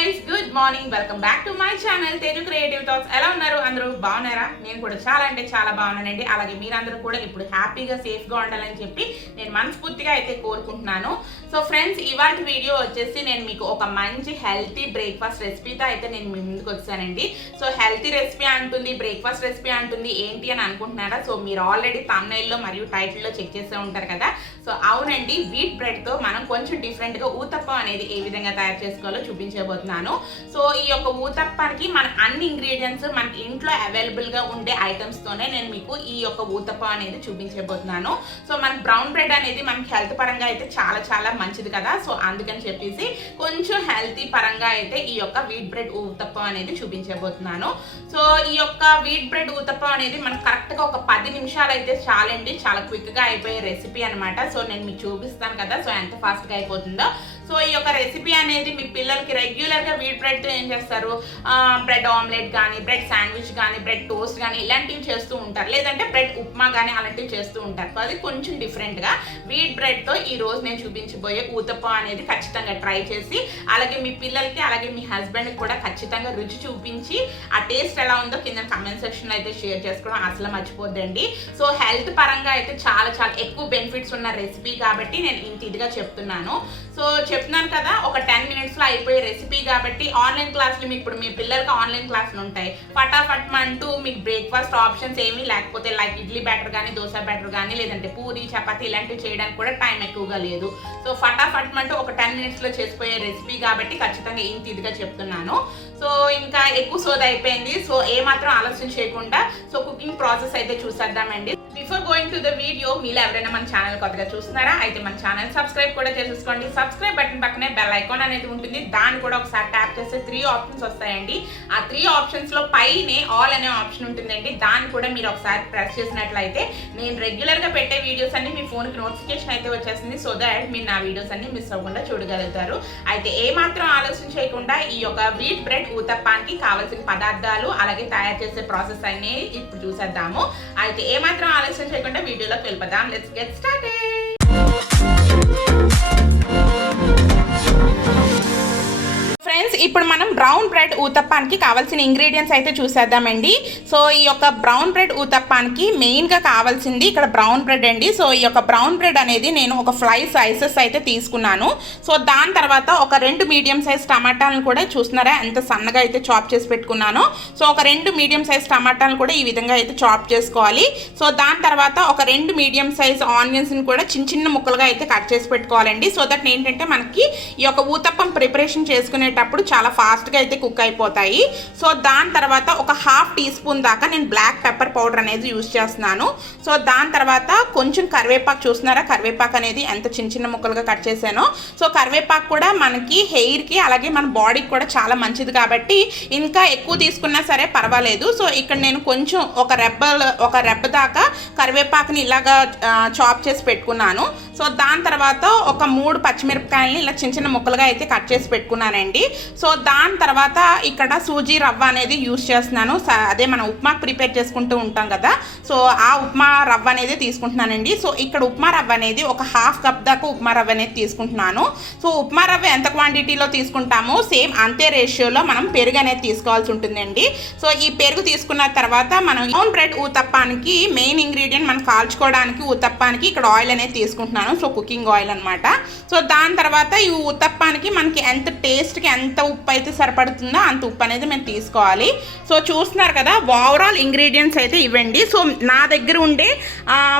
guys, good morning. Welcome back to my channel Teju Creative Talks. ఎలా ఉన్నారు అందరూ బాగున్నారా? నేను కూడా చాలా అంటే చాలా బాగున్నానండి. అలాగే మీరందరూ కూడా ఇప్పుడు హ్యాపీగా సేఫ్ గా ఉండాలని చెప్పి నేను మనస్ఫూర్తిగా అయితే కోరుకుంటున్నాను. సో ఫ్రెండ్స్, ఇవాల్టి వీడియో వచ్చేసి నేను మీకు ఒక మంచి హెల్తీ బ్రేక్ఫాస్ట్ రెసిపీతో అయితే నేను మీ ముందుకు వచ్చానండి. సో హెల్తీ రెసిపీ అంటుంది, బ్రేక్ఫాస్ట్ రెసిపీ అంటుంది ఏంటి అని అనుకుంటున్నారా? సో మీరు ఆల్రెడీ థంబ్నెయిల్ లో మరియు టైటిల్ లో చెక్ చేసే ఉంటారు కదా. సో అవునండి, వీట్ బ్రెడ్ తో మనం కొంచెం డిఫరెంట్ గా ఊతప్పం అనేది ఏ విధంగా తయారు చేసుకోవాలో చూపించబోతున్నాను. సో ఈ యొక్క ఊతప్పానికి మన అన్ని ఇంగ్రీడియంట్స్ మనకి ఇంట్లో అవైలబుల్ గా ఉండే ఐటమ్స్ తోనే నేను మీకు ఈ యొక్క ఊతప్పం అనేది చూపించబోతున్నాను. సో మన బ్రౌన్ బ్రెడ్ అనేది మనకి హెల్త్ పరంగా అయితే చాలా చాలా మంచిది కదా. సో అందుకని చెప్పేసి కొంచెం హెల్తీ పరంగా అయితే ఈ యొక్క వీట్ బ్రెడ్ ఊతప్పం అనేది చూపించబోతున్నాను. సో ఈ యొక్క వీట్ బ్రెడ్ ఊతప్పం అనేది మనకు కరెక్ట్ గా ఒక 10 నిమిషాలు అయితే చాలండి. చాలా క్విక్ గా అయిపోయే రెసిపీ అనమాట. సో నేను మీకు చూపిస్తాను కదా, సో ఎంత ఫాస్ట్ గా అయిపోతుందో. సో ఈ యొక్క రెసిపీ అనేది మీ పిల్లలకి రెగ్యులర్ గా వీట్ బ్రెడ్ తో ఏం చేస్తారు, బ్రెడ్ ఆమ్లెట్ కానీ, బ్రెడ్ శాండ్విచ్ కానీ, బ్రెడ్ టోస్ట్ కానీ ఇలాంటివి చేస్తూ ఉంటారు. లేదంటే బ్రెడ్ ఉప్మా కానీ అలాంటివి చేస్తూ ఉంటారు. అది కొంచెం డిఫరెంట్ గా వీట్ బ్రెడ్ తో ఈ రోజు నేను చూపించబోయే ఊతప్పం అనేది ఖచ్చితంగా ట్రై చేసి, అలాగే మీ పిల్లలకి అలాగే మీ హస్బెండ్ కూడా ఖచ్చితంగా రుచి చూపించి ఆ టేస్ట్ ఎలా ఉందో కింద కమెంట్ సెక్షన్ లో అయితే షేర్ చేసుకోవడం అసలు మర్చిపోద్దండి. సో హెల్త్ పరంగా అయితే చాలా చాలా ఎక్కువ బెనిఫిట్స్ ఉన్న రెసిపీ కాబట్టి నేను ఇంత ఇదిగా చెప్తున్నాను. సో చెప్తున్నాను కదా, ఒక 10 minutes లో అయిపోయే రెసిపీ కాబట్టి ఆన్లైన్ క్లాసులు మీకు ఇప్పుడు మీ పిల్లలకి ఆన్లైన్ క్లాసులు ఉంటాయి. ఫటాఫట్ అంటూ మీకు బ్రేక్ఫాస్ట్ ఆప్షన్స్ ఏమీ లేకపోతే లైక్ ఇడ్లీ బ్యాటర్ కానీ, దోశ బ్యాటర్ కానీ, లేదంటే పూరి చపాతి ఇలాంటివి చేయడానికి కూడా టైం ఎక్కువగా లేదు. సో ఫటాఫట్ అంటూ ఒక 10 minutes లో చేసిపోయే రెసిపీ కాబట్టి ఖచ్చితంగా ఇంత ఇదిగా చెప్తున్నాను. సో ఇంకా ఎక్కువ సోద అయిపోయింది. సో ఏమాత్రం ఆలస్యం చేయకుండా సో కుకింగ్ ప్రాసెస్ అయితే చూసేద్దామండి. Before going to the video, మీరు ఎవరైనా మన ఛానల్ కొత్తగా చూస్తున్నారా అయితే మన ఛానల్ సబ్స్క్రైబ్ కూడా చేసేసుకోండి. సబ్స్క్రైబ్ బటన్ పక్కనే బెల్ ఐకాన్ అనేది ఉంటుంది, దాన్ని కూడా ఒకసారి ట్యాప్ చేస్తే 3 ఆప్షన్స్ వస్తాయండి. ఆ 3 ఆప్షన్స్ లో పైనే ఆల్ అనే ఆప్షన్ ఉంటుందండి, దాన్ని కూడా మీరు ఒకసారి ప్రెస్ చేసినట్లయితే నేను రెగ్యులర్ గా పెట్టే వీడియోస్ అన్ని మీ ఫోన్ కి నోటిఫికేషన్ అయితే వచ్చేస్తుంది. సో దట్ మీరు నా వీడియోస్ అన్ని మిస్ అవ్వకుండా చూడగలుగుతారు. అయితే ఏమాత్రం ఆలోచన చేయకుండా ఈ యొక్క వీట్ బ్రెడ్ ఊతప్పానికి కావాల్సిన పదార్థాలు అలాగే తయారు చేసే ప్రాసెస్ అన్ని ఇప్పుడు చూసేద్దాము. అయితే ఏమాత్రం ఆలస్యం చేయకుండా వీడియోలోకి వెళ్ళిపోదాం. Let's get started. ఫ్రెండ్స్, ఇప్పుడు మనం బ్రౌన్ బ్రెడ్ ఊతప్పానికి కావాల్సిన ఇంగ్రీడియంట్స్ అయితే చూసేద్దామండి. సో ఈ యొక్క బ్రౌన్ బ్రెడ్ ఊతప్పానికి మెయిన్గా కావాల్సింది ఇక్కడ బ్రౌన్ బ్రెడ్ అండి. సో ఈ యొక్క బ్రౌన్ బ్రెడ్ అనేది నేను ఒక 5 slices అయితే తీసుకున్నాను. సో దాని తర్వాత ఒక 2 మీడియం సైజ్ టమాటాలను కూడా చూస్తున్నారా ఎంత సన్నగా అయితే చాప్ చేసి పెట్టుకున్నాను. సో ఒక 2 మీడియం సైజ్ టమాటాలను కూడా ఈ విధంగా అయితే చాప్ చేసుకోవాలి. సో దాని తర్వాత ఒక 2 మీడియం సైజ్ ఆనియన్స్ని కూడా చిన్న చిన్న ముక్కలుగా అయితే కట్ చేసి పెట్టుకోవాలండి. సో దట్ ఏంటంటే మనకి ఈ యొక్క ఊతప్పం ప్రిపరేషన్ చేసుకునేటప్పుడు చాలా ఫాస్ట్గా అయితే కుక్ అయిపోతాయి. సో దాని తర్వాత ఒక 1/2 teaspoon దాకా నేను బ్లాక్ పెప్పర్ పౌడర్ అనేది యూజ్ చేస్తున్నాను. సో దాని తర్వాత కొంచెం కరివేపాకు చూస్తున్నారా, కరివేపాకు అనేది ఎంత చిన్న చిన్న ముక్కలుగా కట్ చేశానో. సో కరివేపాకు కూడా మనకి హెయిర్కి అలాగే మన బాడీకి కూడా చాలా మంచిది కాబట్టి ఇంకా ఎక్కువ తీసుకున్నా సరే పర్వాలేదు. సో ఇక్కడ నేను కొంచెం ఒక రెబ్బ దాకా కరివేపాకుని ఇలాగా చాప్ చేసి పెట్టుకున్నాను. సో దాని తర్వాత ఒక 3 పచ్చిమిరపకాయలని ఇలా చిన్న చిన్న ముక్కలుగా అయితే కట్ చేసి పెట్టుకున్నానండి. సో దాని తర్వాత ఇక్కడ సూజీ రవ్వ అనేది యూజ్ చేస్తున్నాను. అదే మనం ఉప్మా ప్రిపేర్ చేసుకుంటూ ఉంటాం కదా, సో ఆ ఉప్మా రవ్వ అనేది తీసుకుంటున్నానండి. సో ఇక్కడ ఉప్మా రవ్వ అనేది ఒక 1/2 cup దాకా ఉప్మా రవ్వ అనేది తీసుకుంటున్నాను. సో ఉప్మా రవ్వ ఎంత క్వాంటిటీలో తీసుకుంటామో సేమ్ అంతే రేషియోలో మనం పెరుగు అనేది తీసుకోవాల్సి ఉంటుందండి. సో ఈ పెరుగు తీసుకున్న తర్వాత మనం బ్రౌన్ బ్రెడ్ ఊతప్పానికి మెయిన్ ఇంగ్రీడియంట్ మనం కాల్చుకోవడానికి ఊతప్పానికి ఇక్కడ ఆయిల్ అనేది తీసుకుంటున్నాను. సో కుకింగ్ ఆయిల్ అనమాట. సో దాని తర్వాత ఈ ఊతప్పానికి మనకి ఎంత టేస్ట్కి ఎంత ఉప్పు అయితే సరిపడుతుందో అంత ఉప్పు అనేది మేము తీసుకోవాలి. సో చూస్తున్నారు కదా, ఓవరాల్ ఇంగ్రీడియంట్స్ అయితే ఇవ్వండి. సో నా దగ్గర ఉండే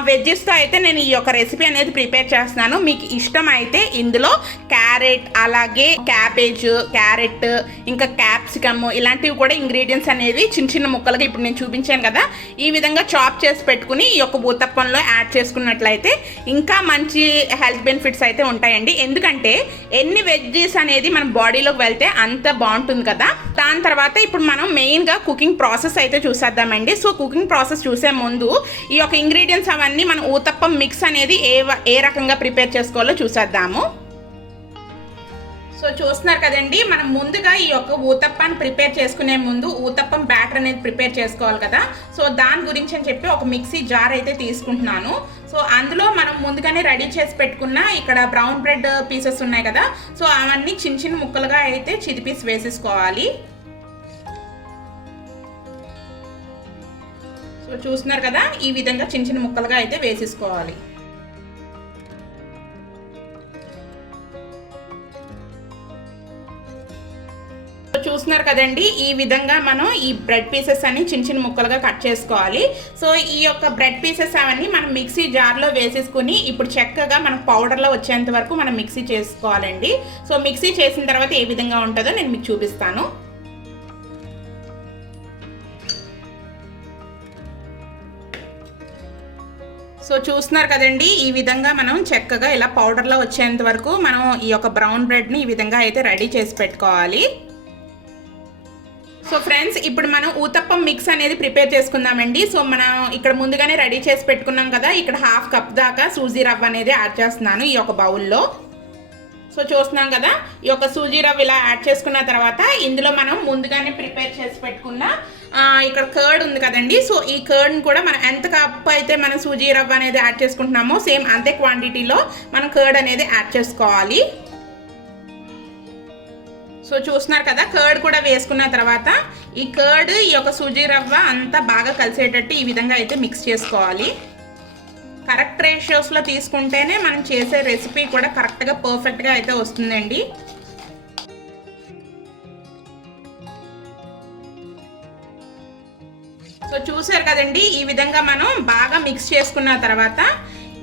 వెజ్జెస్తో అయితే నేను ఈ యొక్క రెసిపీ అనేది ప్రిపేర్ చేస్తున్నాను. మీకు ఇష్టం అయితే ఇందులో క్యారెట్ అలాగే క్యారెట్ ఇంకా క్యాప్సికమ్ ఇలాంటివి కూడా ఇంగ్రీడియంట్స్ అనేవి చిన్న చిన్న ముక్కలుగా ఇప్పుడు నేను చూపించాను కదా ఈ విధంగా చాప్ చేసి పెట్టుకుని ఈ యొక్క ఊతప్పంలో యాడ్ చేసుకున్నట్లయితే ఇంకా మంచి హెల్త్ బెనిఫిట్స్ అయితే ఉంటాయండి. ఎందుకంటే ఎన్ని వెజ్జెస్ అనేది మన బాడీలోకి వెళ్తే అంత బాగుంటుంది కదా. దాని తర్వాత ఇప్పుడు మనం మెయిన్గా కుకింగ్ ప్రాసెస్ అయితే చూసేద్దామండి. సో కుకింగ్ ప్రాసెస్ చూసే ముందు ఈ యొక్క ఇంగ్రీడియంట్స్ అవన్నీ మనం ఊతప్పం మిక్స్ అనేది ఏ రకంగా ప్రిపేర్ చేసుకోవాలో చూసేద్దాము. సో చూస్తున్నారు కదండి, మనం ముందుగా ఈ యొక్క ఊతప్పాన్ని ప్రిపేర్ చేసుకునే ముందు ఊతప్పం బ్యాటర్ అనేది ప్రిపేర్ చేసుకోవాలి కదా. సో దాని గురించి అని చెప్పి ఒక మిక్సీ జార్ అయితే తీసుకుంటున్నాను. సో అందులో మనం ముందుగానే రెడీ చేసి పెట్టుకున్న ఇక్కడ బ్రౌన్ బ్రెడ్ పీసెస్ ఉన్నాయి కదా, సో అవన్నీ చిన్న చిన్న ముక్కలుగా అయితే చిదిపీసి వేసేసుకోవాలి. సో చూస్తున్నారు కదా, ఈ విధంగా చిన్న చిన్న ముక్కలుగా అయితే వేసేసుకోవాలి. చూస్తున్నారు కదండి, ఈ విధంగా మనం ఈ బ్రెడ్ పీసెస్ అన్ని చిన్న చిన్న ముక్కలుగా కట్ చేసుకోవాలి. సో ఈ యొక్క బ్రెడ్ పీసెస్ అవన్నీ మనం మిక్సీ జార్లో వేసేసుకుని ఇప్పుడు చక్కగా మనం పౌడర్లో వచ్చేంత వరకు మనం మిక్సీ చేసుకోవాలండి. సో మిక్సీ చేసిన తర్వాత ఏ విధంగా ఉంటుందో నేను మీకు చూపిస్తాను. సో చూస్తున్నారు కదండి, ఈ విధంగా మనం చక్కగా ఇలా పౌడర్లో వచ్చేంత వరకు మనం ఈ యొక్క బ్రౌన్ బ్రెడ్ని ఈ విధంగా అయితే రెడీ చేసి పెట్టుకోవాలి. సో ఫ్రెండ్స్, ఇప్పుడు మనం ఊతప్పం మిక్స్ అనేది ప్రిపేర్ చేసుకుందామండి. సో మనం ఇక్కడ ముందుగానే రెడీ చేసి పెట్టుకున్నాం కదా, ఇక్కడ 1/2 కప్ దాకా సూజీ రవ్వ అనేది యాడ్ చేస్తున్నాను ఈ యొక్క బౌల్లో. సో చూస్తున్నాం కదా, ఈ యొక్క సూజీ రవ్వ ఇలా యాడ్ చేసుకున్న తర్వాత ఇందులో మనం ముందుగానే ప్రిపేర్ చేసి పెట్టుకున్న ఇక్కడ కర్డ్ ఉంది కదండి. సో ఈ కర్డ్ని కూడా మనం ఎంత కప్ అయితే మనం సూజీ రవ్వ అనేది యాడ్ చేసుకుంటున్నామో సేమ్ అంతే క్వాంటిటీలో మనం కర్డ్ అనేది యాడ్ చేసుకోవాలి. సో చూస్తున్నారు కదా, కర్డ్ కూడా వేసుకున్న తర్వాత ఈ కర్డ్ ఈ యొక్క సూజీ రవ్వ అంతా బాగా కలిసేటట్టు ఈ విధంగా అయితే మిక్స్ చేసుకోవాలి. కరెక్ట్ రేషియోస్లో తీసుకుంటేనే మనం చేసే రెసిపీ కూడా కరెక్ట్గా పర్ఫెక్ట్గా అయితే వస్తుందండి. సో చూసారు కదండి, ఈ విధంగా మనం బాగా మిక్స్ చేసుకున్న తర్వాత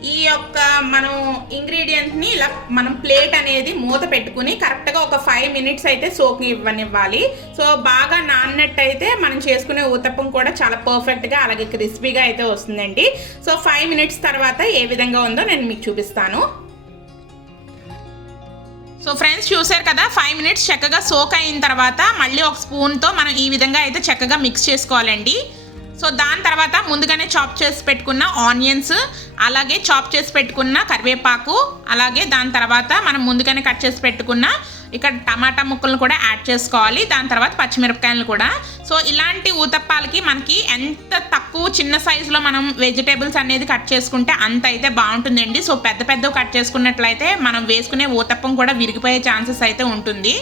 ఈ యొక్క మనం ఇంగ్రీడియంట్ని ఇలా మనం ప్లేట్ అనేది మూత పెట్టుకుని కరెక్ట్గా ఒక 5 మినిట్స్ అయితే సోక్ ఇవ్వనివ్వాలి. సో బాగా నాన్నట్టు అయితే మనం చేసుకునే ఊతప్పం కూడా చాలా పర్ఫెక్ట్గా అలాగే క్రిస్పీగా అయితే వస్తుందండి. సో 5 మినిట్స్ తర్వాత ఏ విధంగా ఉందో నేను మీకు చూపిస్తాను. సో ఫ్రెండ్స్ చూసారు కదా, 5 మినిట్స్ చక్కగా సోక్ అయిన తర్వాత మళ్ళీ ఒక స్పూన్తో మనం ఈ విధంగా అయితే చక్కగా మిక్స్ చేసుకోవాలండి. సో దాని తర్వాత ముందుగానే చాప్ చేసి పెట్టుకున్న ఆనియన్స్, అలాగే చాప్ చేసి పెట్టుకున్న కరివేపాకు, అలాగే దాని తర్వాత మనం ముందుగానే కట్ చేసి పెట్టుకున్న ఇక్కడ టమాటా ముక్కలను కూడా యాడ్ చేసుకోవాలి. దాని తర్వాత పచ్చిమిరపకాయలు కూడా. సో ఇలాంటి ఊతప్పాలకి మనకి ఎంత తక్కువ చిన్న సైజులో మనం వెజిటేబుల్స్ అనేది కట్ చేసుకుంటే అంత అయితే బాగుంటుందండి. సో పెద్ద పెద్దవి కట్ చేసుకున్నట్లయితే మనం వేసుకునే ఊతప్పం కూడా విరిగిపోయే ఛాన్సెస్ అయితే ఉంటుంది.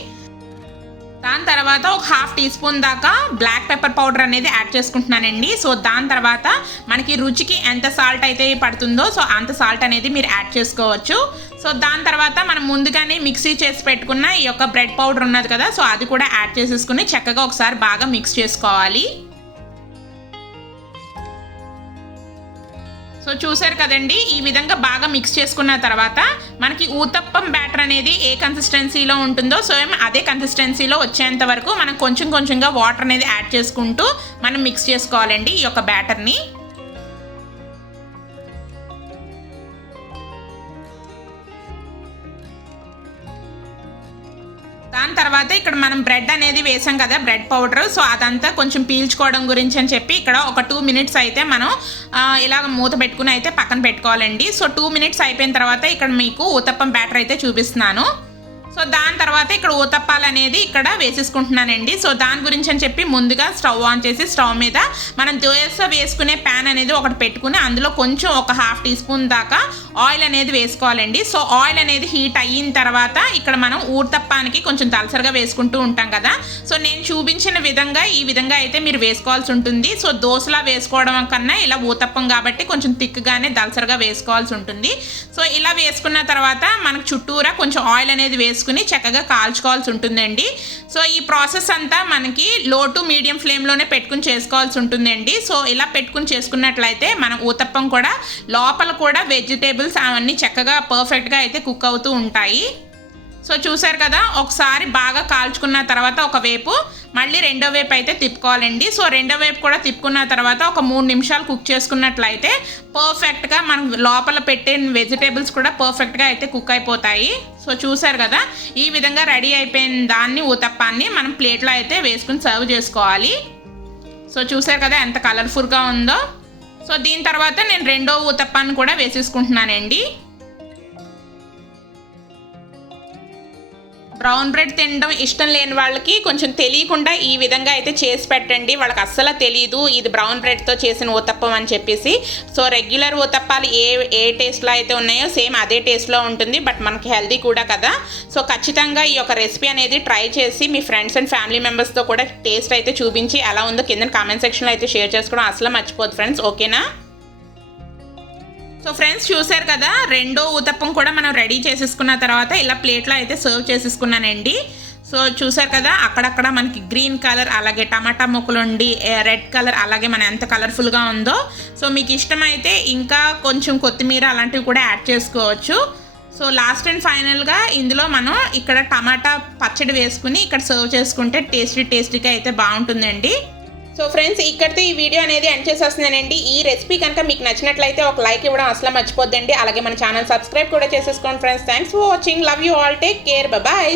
దాని తర్వాత ఒక 1/2 టీ స్పూన్ దాకా బ్లాక్ పెప్పర్ పౌడర్ అనేది యాడ్ చేసుకుంటున్నానండి. సో దాని తర్వాత మనకి రుచికి ఎంత సాల్ట్ అయితే పడుతుందో సో అంత సాల్ట్ అనేది మీరు యాడ్ చేసుకోవచ్చు. సో దాని తర్వాత మనం ముందుగానే మిక్సీ చేసి పెట్టుకున్న ఈ యొక్క బ్రెడ్ పౌడర్ ఉన్నది కదా, సో అది కూడా యాడ్ చేసేసుకుని చక్కగా ఒకసారి బాగా మిక్స్ చేసుకోవాలి. సో చూసారు కదండి, ఈ విధంగా బాగా మిక్స్ చేసుకున్న తర్వాత మనకి ఊతప్పం బ్యాటర్ అనేది ఏ కన్సిస్టెన్సీలో ఉంటుందో సేమ్ అదే కన్సిస్టెన్సీలో వచ్చేంత వరకు మనం కొంచెం కొంచెంగా వాటర్ అనేది యాడ్ చేసుకుంటూ మనం మిక్స్ చేసుకోవాలండి ఈ యొక్క బ్యాటర్ని. దాని తర్వాత ఇక్కడ మనం బ్రెడ్ అనేది వేసాం కదా, బ్రెడ్ పౌడర్. సో అదంతా కొంచెం పీల్చుకోవడం గురించి అని చెప్పి ఇక్కడ ఒక 2 మినిట్స్ అయితే మనం ఇలా మూత పెట్టుకుని అయితే పక్కన పెట్టుకోవాలండి. సో 2 మినిట్స్ అయిపోయిన తర్వాత ఇక్కడ మీకు ఊతప్పం బ్యాటర్ అయితే చూపిస్తున్నాను. సో దాని తర్వాత ఇక్కడ ఊతప్పాలు అనేది ఇక్కడ వేసేసుకుంటున్నానండి. సో దాని గురించి అని చెప్పి ముందుగా స్టవ్ ఆన్ చేసి స్టవ్ మీద మనం దోశ వేసుకునే ప్యాన్ అనేది ఒకటి పెట్టుకుని అందులో కొంచెం ఒక 1/2 టీ స్పూన్ దాకా ఆయిల్ అనేది వేసుకోవాలండి. సో ఆయిల్ అనేది హీట్ అయిన తర్వాత ఇక్కడ మనం ఊతప్పానికి కొంచెం దలసరిగా వేసుకుంటూ ఉంటాం కదా, సో నేను చూపించిన విధంగా ఈ విధంగా అయితే మీరు వేసుకోవాల్సి ఉంటుంది. సో దోశలా వేసుకోవడం కన్నా ఇలా ఊతప్పం కాబట్టి కొంచెం థిక్గానే దలసరిగా వేసుకోవాల్సి ఉంటుంది. సో ఇలా వేసుకున్న తర్వాత మనకు చుట్టూరా కొంచెం ఆయిల్ అనేది వేసుకుని చక్కగా కాల్చుకోవాల్సి ఉంటుందండి. సో ఈ ప్రాసెస్ అంతా మనకి లో టు మీడియం ఫ్లేమ్లోనే పెట్టుకుని చేసుకోవాల్సి ఉంటుందండి. సో ఇలా పెట్టుకుని చేసుకున్నట్లయితే మన ఊతప్పం కూడా లోపల కూడా వెజిటేబుల్స్ అవన్నీ చక్కగా పర్ఫెక్ట్గా అయితే కుక్ అవుతూ ఉంటాయి. సో చూసారు కదా, ఒకసారి బాగా కాల్చుకున్న తర్వాత ఒకవైపు మళ్ళీ రెండో వైపు అయితే తిప్పుకోవాలండి. సో రెండో వైపు కూడా తిప్పుకున్న తర్వాత ఒక 3 నిమిషాలు కుక్ చేసుకున్నట్లయితే పర్ఫెక్ట్గా మనం లోపల పెట్టే వెజిటేబుల్స్ కూడా పర్ఫెక్ట్గా అయితే కుక్ అయిపోతాయి. సో చూసారు కదా, ఈ విధంగా రెడీ అయిపోయిన దాన్ని ఊతప్పాన్ని మనం ప్లేట్లో అయితే వేసుకుని సర్వ్ చేసుకోవాలి. సో చూసారు కదా ఎంత కలర్ఫుల్గా ఉందో. సో దీని తర్వాత నేను రెండో ఊతప్పాన్ని కూడా వేసేసుకుంటున్నానండి. బ్రౌన్ బ్రెడ్ తినడం ఇష్టం లేని వాళ్ళకి కొంచెం తెలియకుండా ఈ విధంగా అయితే చేసి పెట్టండి. వాళ్ళకి అస్సలు తెలియదు ఇది బ్రౌన్ బ్రెడ్తో చేసిన ఊతప్పం అని చెప్పేసి. సో రెగ్యులర్ ఊతప్పాలు ఏ టేస్ట్లో అయితే ఉన్నాయో సేమ్ అదే టేస్ట్లో ఉంటుంది, బట్ మనకి హెల్దీ కూడా కదా. సో ఖచ్చితంగా ఈ యొక్క రెసిపీ అనేది ట్రై చేసి మీ ఫ్రెండ్స్ అండ్ ఫ్యామిలీ మెంబర్స్తో కూడా టేస్ట్ అయితే చూపించి ఎలా ఉందో కింద కామెంట్ సెక్షన్లో అయితే షేర్ చేసుకోవడం అసలు మర్చిపోదు ఫ్రెండ్స్, ఓకేనా. సో ఫ్రెండ్స్ చూసారు కదా, రెండో ఊతప్పం కూడా మనం రెడీ చేసేసుకున్న తర్వాత ఇలా ప్లేట్లో అయితే సర్వ్ చేసేసుకున్నానండి. సో చూసారు కదా, అక్కడక్కడ మనకి గ్రీన్ కలర్ అలాగే టమాటా ముక్కలు ఉండి రెడ్ కలర్ అలాగే మన ఎంత కలర్ఫుల్గా ఉందో. సో మీకు ఇష్టమైతే ఇంకా కొంచెం కొత్తిమీర అలాంటివి కూడా యాడ్ చేసుకోవచ్చు. సో లాస్ట్ అండ్ ఫైనల్గా ఇందులో మనం ఇక్కడ టమాటా పచ్చడి వేసుకుని ఇక్కడ సర్వ్ చేసుకుంటే టేస్టీగా అయితే బాగుంటుందండి. సో ఫ్రెండ్స్ ఇక్కడితో ఈ వీడియో అనేది ఎండ్ చేసేస్తున్నానండి. ఈ రెసిపీ కనుక మీకు నచ్చినట్లయితే ఒక లైక్ ఇవ్వడం అసలు మర్చిపోద్దండి. అలాగే మన ఛానల్ సబ్స్క్రైబ్ కూడా చేసేసుకోండి friends. Thanks for watching. Love you all. Take care. Bye.